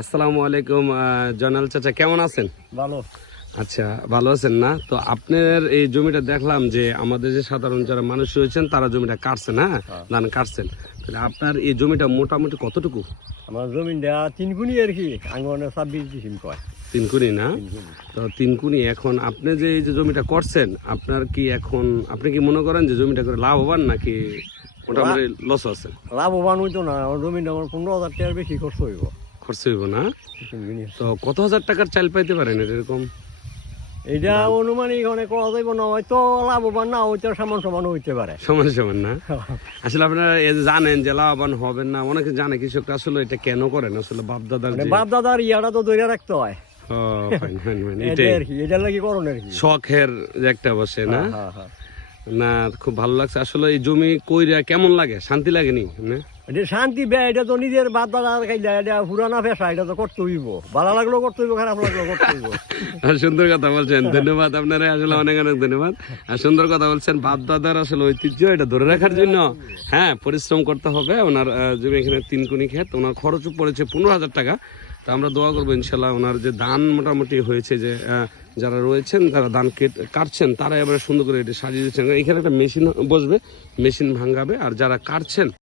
আসসালামু আলাইকুম জয়নাল চাচা, কেমন আছেন? ভালো। আচ্ছা, ভালো আছেন না? তো আপনার এই জমিটা দেখলাম যে আমাদের যে সাধারণ যারা মানুষ রয়েছেন তারা জমিটা কাটছেন, হ্যাঁ, ধান কাটছেন। তাহলে আপনার এই জমিটা মোটামুটি কতটুকু? আমার জমিন দেয়া 3 গুণি আর কি, আঙ্গনে 26 ডিসিম কয়। 3 কুনি না? 3 গুণি। তো 3 কুনি। এখন আপনি যে এই যে জমিটা করছেন, আপনি কি মনে করেন যে জমিটা করে লাভবান নাকি মোটামুটি লস আছে? লাভবান হইতো না, আমার জমিন আমার 15,000 টাকার বেশি খরচ হইব। খরচ হইব না? 3 গুণি। তো কত হাজার টাকার চাল পাইতে পারেন এরকম? এটা অনুমানিক অনেক করা যাইব না, হয়তো লাভবান না হইতে সমান সমান হইতে পারে। সমান সমান না? আসলে আপনারা এই যে জানেন যে লাভবান হবেন না, অনেকে জানে কৃষকরা আসলে এটা কেন করেন, আসলে বাপ দাদার মানে যে বাপ দাদার ইয়াটা তো ধরে রাখতে হয়। ফাইন ফাইন ফাইন, এটা এটাই আর কি, এটার লাগি করণ আর কি। শখের যে একটা বসে না? হ্যাঁ, হ্যাঁ। না, খুব ভালো লাগছে আসলে। এই জমি কইরা কেমন লাগে? শান্তি লাগেনি? এটা শান্তি ব্যয়, এটা তো নিজের বাপ দাদার খাইলে, এটা পুরানা পেশা, এটা তো করতে হইব। ভালো লাগলেও করতে হইব, খারাপ লাগলেও করতে হইব। সুন্দর কথা বলছেন, ধন্যবাদ আপনারা, আসলে অনেক অনেক ধন্যবাদ। আর সুন্দর কথা বলছেন, বাপ দাদার আসলে ঐতিহ্য, এটা ধরে রাখার জন্য হ্যাঁ পরিশ্রম করতে হবে। ওনার জমি এখানে 3 কুনি ক্ষেত, ওনার খরচও পড়েছে 15,000 টাকা। তো আমরা দোয়া করবো ইনশাল্লাহ ওনার যে ধান মোটামুটি হয়েছে, যে যারা রয়েছেন যারা ধান কাটছেন তারা এবারে সুন্দর করে এটা সাজিয়ে দিচ্ছেন। এখানে একটা মেশিন বসবে, মেশিন ভাঙাবে, আর যারা কাটছেন